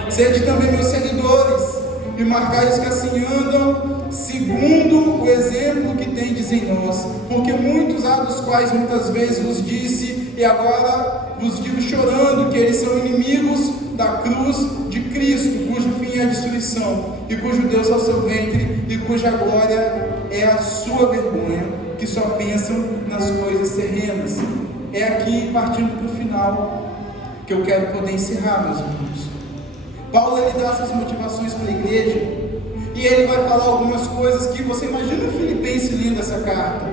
Sede também meus seguidores, e marcai os que assim andam, segundo o exemplo que tendes em nós, porque muitos há dos quais muitas vezes vos disse, e agora vos digo chorando, que eles são inimigos da cruz de Cristo, cujo fim é a destruição, e cujo Deus é o seu ventre, e cuja glória é a sua vergonha, que só pensam nas coisas terrenas. É aqui, partindo para o final, que eu quero poder encerrar, meus irmãos. Paulo ele dá essas motivações para a igreja, e ele vai falar algumas coisas que você imagina o Filipense lendo essa carta,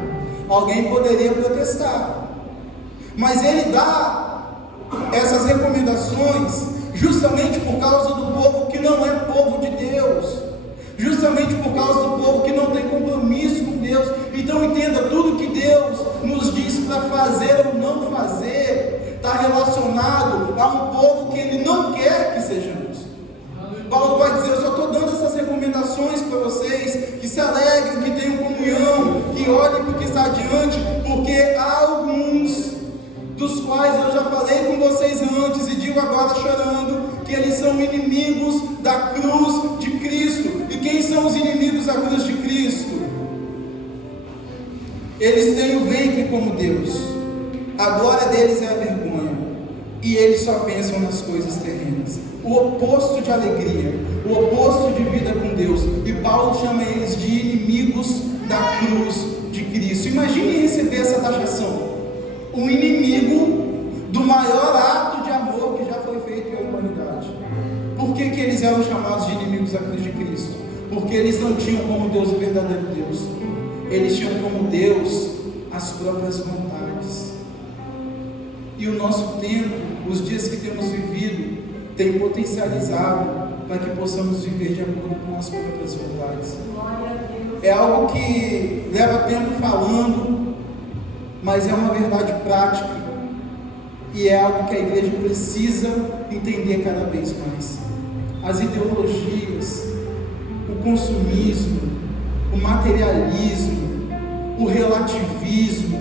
alguém poderia protestar, mas ele dá essas recomendações justamente por causa do povo que não é povo de Deus, justamente por causa do povo que não tem compromisso com Deus. Então entenda, tudo que Deus nos diz para fazer ou não fazer está relacionado a um povo que Ele não quer que sejamos. Paulo vai dizer, eu só estou dando essas recomendações para vocês, que se alegrem, que tenham comunhão, que olhem para o que está adiante, porque há alguns dos quais eu já falei com vocês antes, e digo agora chorando, que eles são inimigos da cruz de Cristo. E quem são os inimigos da cruz de Cristo? Eles têm o ventre como Deus, a glória deles é a vergonha, e eles só pensam nas coisas terrenas, o oposto de alegria, o oposto de vida com Deus. E Paulo chama eles de inimigos da cruz de Cristo. Imagine receber essa taxação, um inimigo do maior ato de amor que já foi feito eles eram chamados de inimigos da cruz de Cristo? Porque eles não tinham como Deus o verdadeiro Deus. Eles tinham como Deus as próprias vontades. E o nosso tempo, os dias que temos vivido, tem potencializado para que possamos viver de acordo com as próprias vontades. É algo que leva tempo falando, mas é uma verdade prática, e é algo que a igreja precisa entender cada vez mais. As ideologias, o consumismo, o materialismo, o relativismo,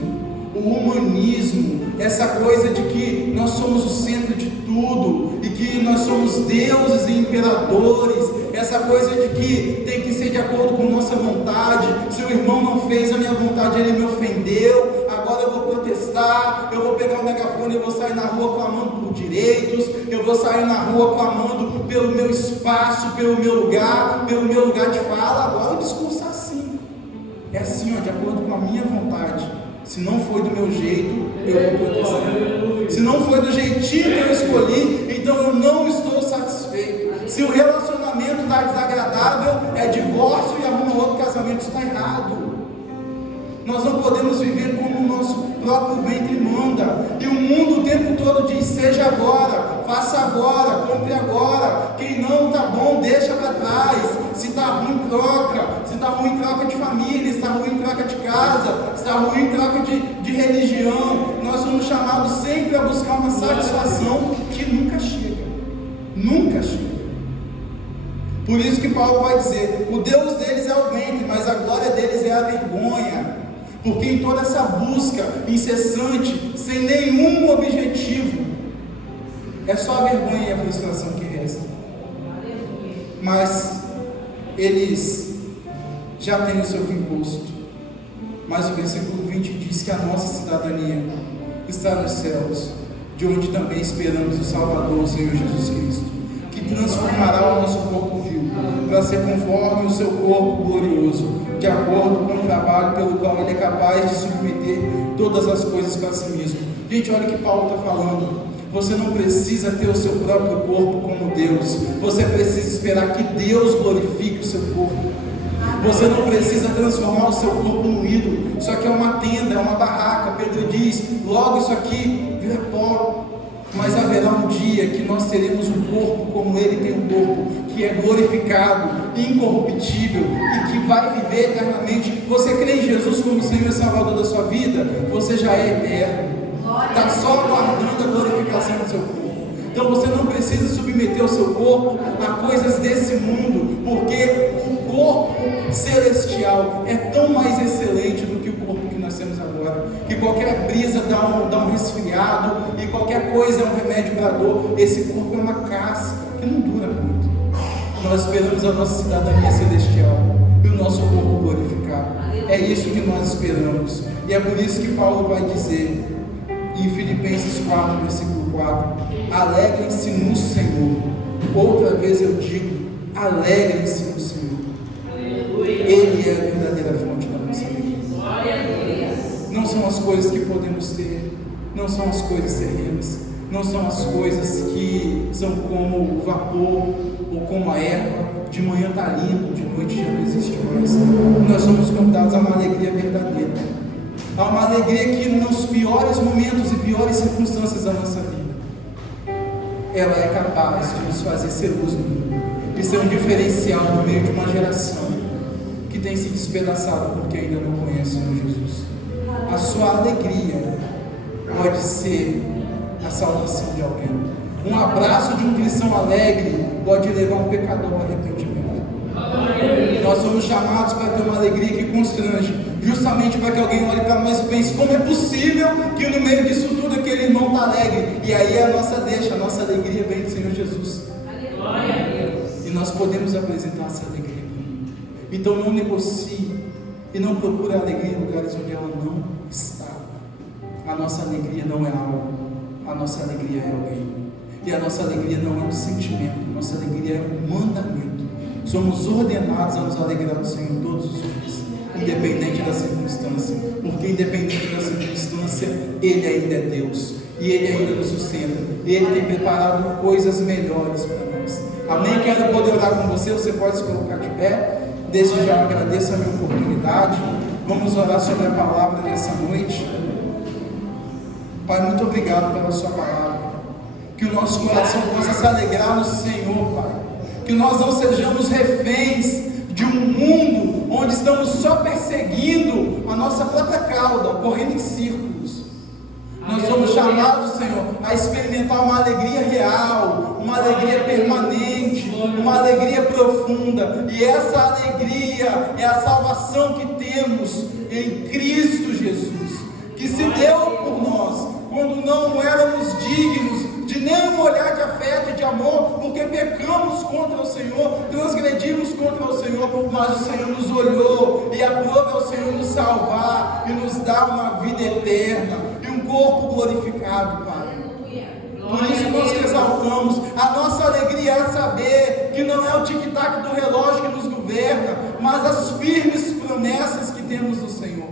o humanismo, essa coisa de que nós somos o centro de tudo e que nós somos deuses e imperadores, essa coisa de que tem que ser de acordo com nossa vontade. Se o irmão não fez a minha vontade, ele me ofendeu, agora eu vou protestar, eu vou pegar o megafone e vou sair na rua clamando por direitos, eu vou sair na rua clamando pelo meu espaço, pelo meu lugar de fala. Agora o discurso é assim, de acordo com a minha vontade. Se não foi do meu jeito, eu vou protestar. Se não foi do jeitinho que eu escolhi, então eu não estou satisfeito. Se o relacionamento está desagradável, é divórcio e arruma outro casamento, está errado. Nós não podemos viver como o nosso próprio ventre manda. E o mundo o tempo todo diz: seja agora, faça agora, compre agora. Quem não está bom, deixa para trás. Se está ruim, troca. Se está ruim, troca de família. Se está ruim, troca de casa. Se está ruim, troca de religião. Nós somos chamados sempre a buscar uma satisfação que nunca chega. Nunca chega. Por isso que Paulo vai dizer: o Deus deles é o ventre, mas a glória deles é a vergonha. Porque em toda essa busca incessante, sem nenhum objetivo, é só a vergonha e a frustração que resta. Mas eles já têm o seu fim posto. Mas o versículo 20 diz que a nossa cidadania está nos céus, de onde também esperamos o Salvador, o Senhor Jesus Cristo, que transformará o nosso corpo vil, para ser conforme o seu corpo glorioso, de acordo com o trabalho pelo qual ele é capaz de submeter todas as coisas para si mesmo. Gente, olha o que Paulo está falando. Você não precisa ter o seu próprio corpo como Deus. Você precisa esperar que Deus glorifique o seu corpo. Você não precisa transformar o seu corpo num ídolo. Isso aqui é uma tenda, é uma barraca. Pedro diz: logo isso aqui vira pó. Mas haverá um dia que nós teremos um corpo como Ele tem um corpo, que é glorificado, incorruptível e que vai viver eternamente. Você crê em Jesus como Senhor e Salvador da sua vida? Você já é eterno. Está só aguardando a glorificação do seu corpo. Então você não precisa submeter o seu corpo a coisas desse mundo, porque o corpo celestial é tão mais excelente do que o corpo que nós temos agora, que qualquer brisa dá um resfriado, e qualquer coisa é um remédio para dor. Esse corpo é uma casca que não dura muito. Nós esperamos a nossa cidadania celestial e o nosso corpo glorificado. É isso que nós esperamos, e é por isso que Paulo vai dizer em Filipenses 4, versículo 4: alegrem-se no Senhor. Outra vez eu digo: alegrem-se no Senhor. Ele é a verdadeira fonte da nossa alegria. Não são as coisas que podemos ter, não são as coisas terrenas, não são as coisas que são como o vapor ou como a erva. De manhã está lindo, de noite já não existe mais. Nós somos convidados a uma alegria verdadeira, a uma alegria que nos piores momentos e piores circunstâncias da nossa vida, ela é capaz de nos fazer ser luz no mundo e ser um diferencial no meio de uma geração que tem se despedaçado porque ainda não conhece o Senhor Jesus. A sua alegria pode ser a salvação de alguém. Um abraço de um cristão alegre pode levar um pecador ao arrependimento. Nós somos chamados para ter uma alegria que constrange, justamente para que alguém olhe para nós e pense: como é possível que no meio disso tudo aquele irmão está alegre? E aí a nossa a nossa alegria vem do Senhor Jesus. E nós podemos apresentar essa alegria. Então não negocie e não procure a alegria em lugares onde ela não está. A nossa alegria não é algo, a nossa alegria é alguém. E a nossa alegria não é um sentimento, a nossa alegria é um mandamento. Somos ordenados a nos alegrar do Senhor todos os dias, independente da circunstância, porque independente da circunstância, Ele ainda é Deus. E Ele ainda nos sustenta. E Ele tem preparado coisas melhores para nós. Amém? Quero poder orar com você. Você pode se colocar de pé. Desde já agradeço a minha oportunidade. Vamos orar sobre a palavra nessa noite. Pai, muito obrigado pela sua palavra. Que o nosso coração possa se alegrar no Senhor, Pai. Que nós não sejamos reféns de um mundo onde estamos só perseguindo a nossa própria cauda, correndo em círculos. Nós somos chamados, Senhor, a experimentar uma alegria real, uma alegria permanente, uma alegria profunda. E essa alegria é a salvação que temos em Cristo Jesus, que se deu por nós, quando não éramos dignos de nenhum olhar de afeto e de amor, porque pecamos contra o Senhor, transgredimos contra o Senhor, mas o Senhor nos olhou e aprove ao Senhor nos salvar e nos dar uma vida eterna e um corpo glorificado, Pai. Por isso nós te exaltamos. A nossa alegria é saber que não é o tic-tac do relógio que nos governa, mas as firmes promessas que temos no Senhor.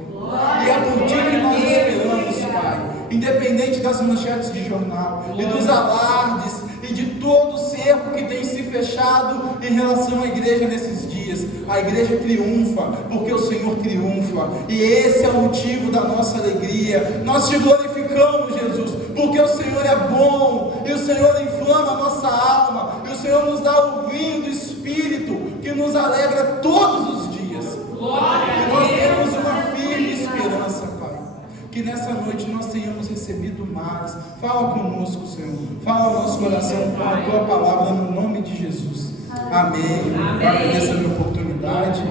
E é por ti que nós esperamos, Pai. Independente das manchetes de jornal e dos alardes e de todo o cerco que tem se fechado em relação à igreja nesses dias, a igreja triunfa, porque o Senhor triunfa, e esse é o motivo da nossa alegria. Nós te glorificamos, Jesus, porque o Senhor é bom, e o Senhor inflama a nossa alma, e o Senhor nos dá o vinho do Espírito, que nos alegra todos os dias. E nós temos uma firme esperança, Pai. Que nessa noite nós tenhamos recebido mais. Fala conosco, Senhor. Fala ao nosso coração com a tua palavra, no nome de Jesus. Amém. Agradeço a minha oportunidade.